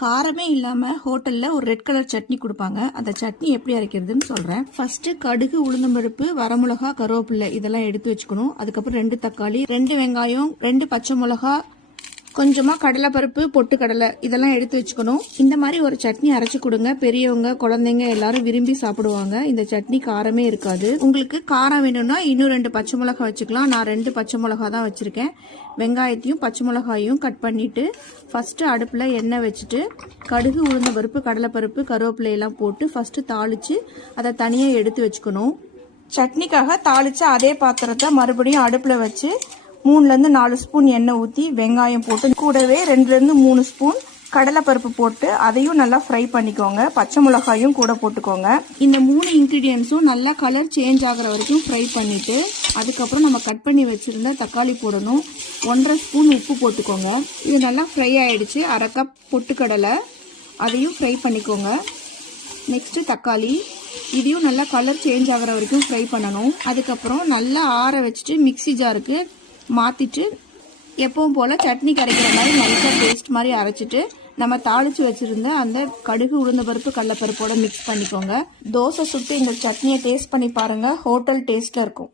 காரமே இல்லாம ஹோட்டல்ல ஒரு ரெட் கலர் சட்னி கொடுப்பாங்க. அந்த சட்னி எப்படி அரைக்கிறதுன்னு சொல்றேன். ஃபர்ஸ்ட் கடுகு, உளுந்தம்பருப்பு, வரமிளகா, கருவேப்பிலை இதெல்லாம் எடுத்து வச்சுக்கணும். அதுக்கப்புறம் 2 தக்காளி, 2 வெங்காயம், 2 பச்சை மிளகா, கொஞ்சமா கடலைப்பருப்பு, பொட்டுக்கடலை இதெல்லாம் எடுத்து வச்சுக்கணும். இந்த மாதிரி ஒரு சட்னி அரைச்சு கொடுங்க. பெரியவங்க, குழந்தைங்க எல்லாரும் விரும்பி சாப்பிடுவாங்க. இந்த சட்னி காரமே இருக்காது. உங்களுக்கு காரம் வேணும்னா இன்னும் 2 பச்சை மிளகா வச்சுக்கலாம். நான் 2 பச்சை மிளகா தான் வச்சிருக்கேன். வெங்காயத்தையும் பச்சை மிளகாயும் கட் பண்ணிட்டு ஃபர்ஸ்ட் அடுப்புல எண்ணெய் வச்சுட்டு கடுகு, உளுந்தம்பருப்பு, கடலைப்பருப்பு, கருவேப்பிலை எல்லாம் போட்டு ஃபர்ஸ்ட் தாளிச்சு அதை தனியா எடுத்து வச்சுக்கணும். சட்னிக்காக தாளிச்ச அதே பாத்திரத்தை மறுபடியும் அடுப்புல வச்சு 3லேருந்து 4 ஸ்பூன் எண்ணெய் ஊற்றி வெங்காயம் போட்டு கூடவே 2லேருந்து 3 ஸ்பூன் கடலைப்பருப்பு போட்டு அதையும் நல்லா ஃப்ரை பண்ணிக்கோங்க. பச்சை மிளகாயும் கூட போட்டுக்கோங்க. இந்த 3 இன்க்ரீடியன்ஸும் நல்லா கலர் சேஞ்ச் ஆகிற வரைக்கும் ஃப்ரை பண்ணிட்டு அதுக்கப்புறம் நம்ம கட் பண்ணி வச்சிருந்த தக்காளி போடணும். 1½ ஸ்பூன் உப்பு போட்டுக்கோங்க. இது நல்லா ஃப்ரை ஆயிடுச்சு. 1/2 கப் பொட்டுக்கடலை அதையும் ஃப்ரை பண்ணிக்கோங்க. நெக்ஸ்ட் தக்காளி இதையும் நல்லா கலர் சேஞ்ச் ஆகிற வரைக்கும் ஃப்ரை பண்ணணும். அதுக்கப்புறம் நல்லா ஆற வச்சுட்டு மிக்ஸி ஜாருக்கு மாற்றிட்டு எப்பவும் போல் சட்னி கரைக்கிற மாதிரி நைஸாக பேஸ்ட் மாதிரி அரைச்சிட்டு நம்ம தாளித்து வச்சுருந்த அந்த கடுகு, உளுந்தம்பருப்பு, கடலைப்பருப்போட மிக்ஸ் பண்ணிக்கோங்க. தோசை சுட்டு இந்த சட்னியை டேஸ்ட் பண்ணி பாருங்கள். ஹோட்டல் டேஸ்ட்டில் இருக்கும்.